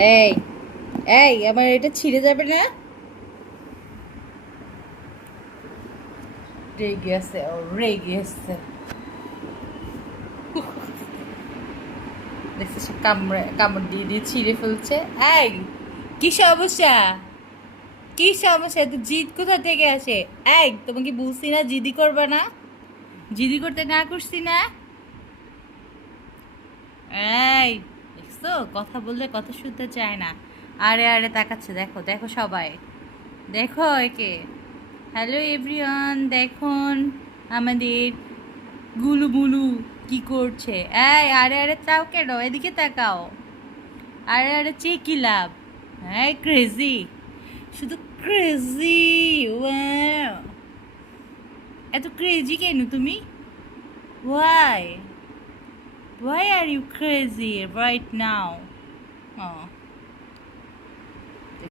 এই এই আমার এটা ছিঁড়ে যাবে না? রেগে আছে, ও রেগে আছে। দেখছিস কামড় দিয়ে দিয়ে ছিঁড়ে ফেলছে। এই, কি সমস্যা? কি সমস্যা? তো জিদ কোথা থেকে আসে? এই, তোমাকে বলছি না জিদি করবে না? জিদি করতে না করছি না? এই, দেখছো কথা বললে কথা শুনতে চায় না। আরে আরে তাকাচ্ছে, দেখো দেখো সবাই, দেখো একে। হ্যালো এভরিওয়ান, দেখুন আমাদের গুলুমুলু কি করছে। এই আরে আরে চাও কেন? এদিকে তাকাও। আরে আরে চেয়ে কি লাভ? হ্যাঁ ক্রেজি, শুধু ক্রেজি। ওয়াও, এত ক্রেজি কেন তুমি? Why, why are you crazy right now? O